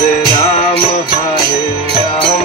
Hare Ram, Hare Ram.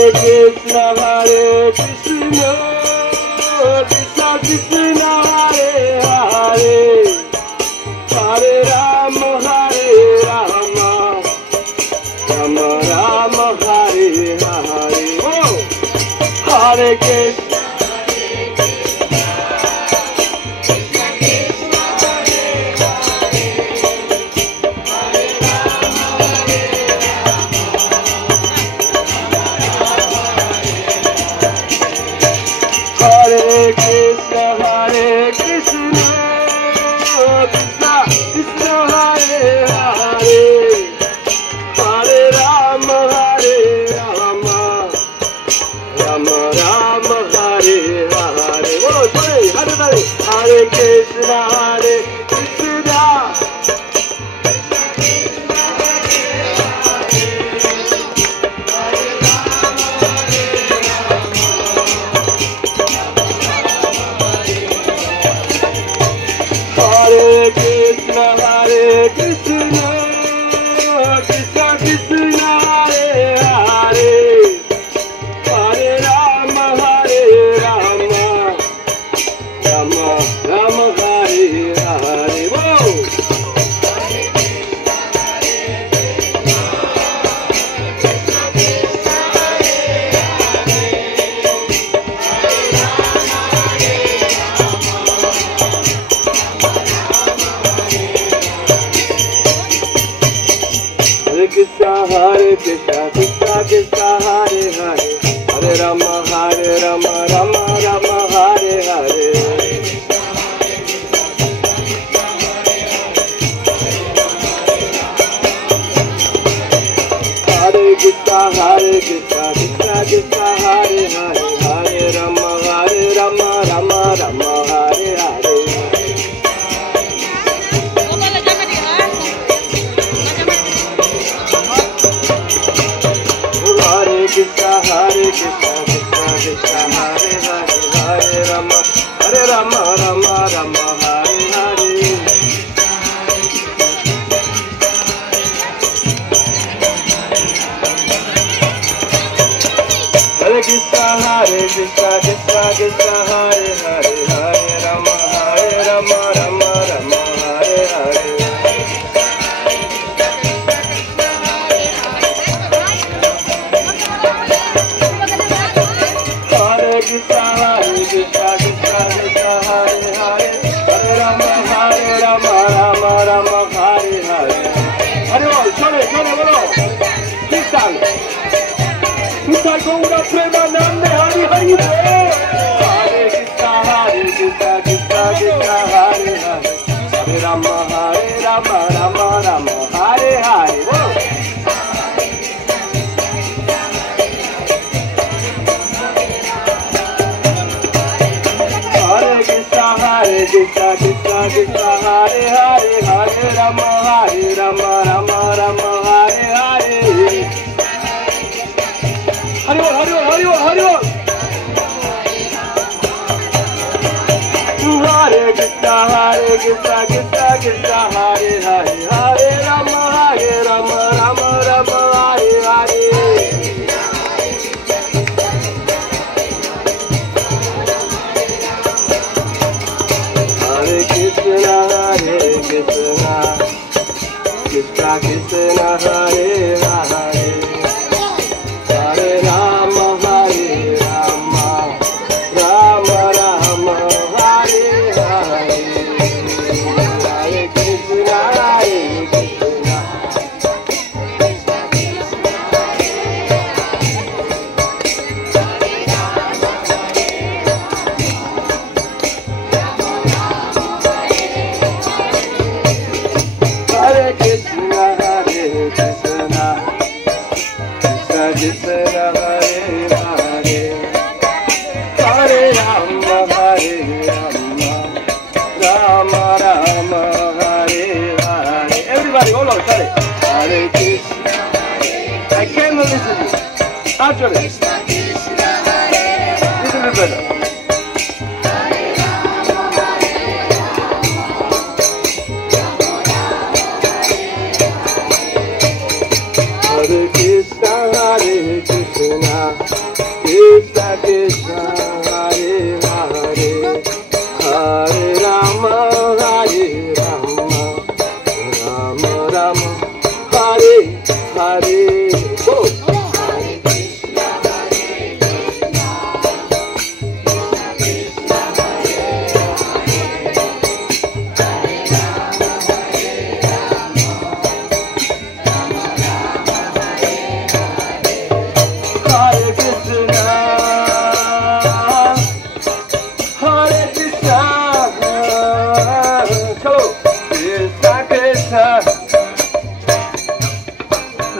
Krishna Krishna Krishna Hare Hare Hare Rama Rama Rama Hare Hare Oh Hare Krishna Hare Krishna, Hare Krishna. Hare Krishna, Hare Krishna. Krishna Krishna, Hare Hare. Hare Rama, Hare Rama. Rama Rama Hare Hare Whoa! Hare Krishna, Krishna Krishna, Hare Hare. Hare Rama, Rama Rama, Hare Hare. Hare Krishna, Krishna Krishna, Hare Hare. Hare Rama, Rama Rama, Hare Hare. Hare Krishna, Krishna Krishna, Hare Hare. Hare Rama, Rama Rama, Hare Hare. Hare Krishna, Krishna Krishna, Hare Hare. Hare Rama, Rama Rama, Hare Hare. Hare Krishna, Krishna Krishna, Hare Hare. Hare Rama, Rama Hare Hare. Hare Bol, chole bolo. Kirtan. Tuta Gaura Premanande Hari Hari Bol. Hare Krishna, Krishna Krishna, Hare Hare. Hare Rama, Rama Hare Hare. Bol. Hare Krishna, Krishna, Hare Hare. Hare Rama, Rama Hare Hare. Hare Bol. Hare Krishna, Krishna, Hare Hare. Hare Rama, Rama Hare Hare. Hare Krishna, Krishna Krishna, Hare Hare. Hare Rama, Rama Rama, Hare Hare. Hare Krishna, Krishna. Hare Krishna, Krishna Krishna, Hare Hare. Hare Rama, Rama Rama, Hare Hare. Everybody, hold on, sorry. Hare Krishna. I cannot listen to you. Actually, listen to better. Hare Hare Krishna, Hare Krishna, Krishna Krishna, Hare Hare, Hare Rama, Hare Rama, Rama Rama, Hare Hare.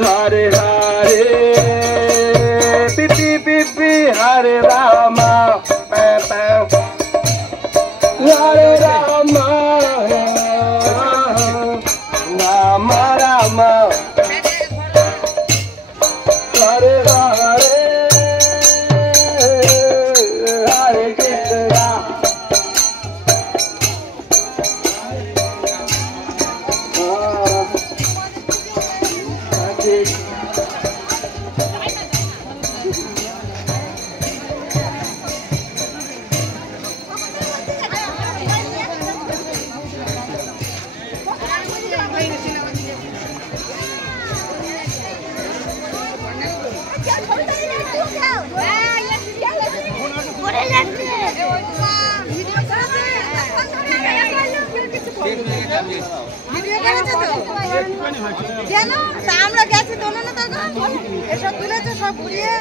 Hare Hare, pipi pipi, Hare Rama, pam pam. Hare Rama, Rama Rama, Hare Hare, Hare Krishna. কেন আমরা গেছি তো না তখন এসব তুলেছে সব ঘুরিয়ে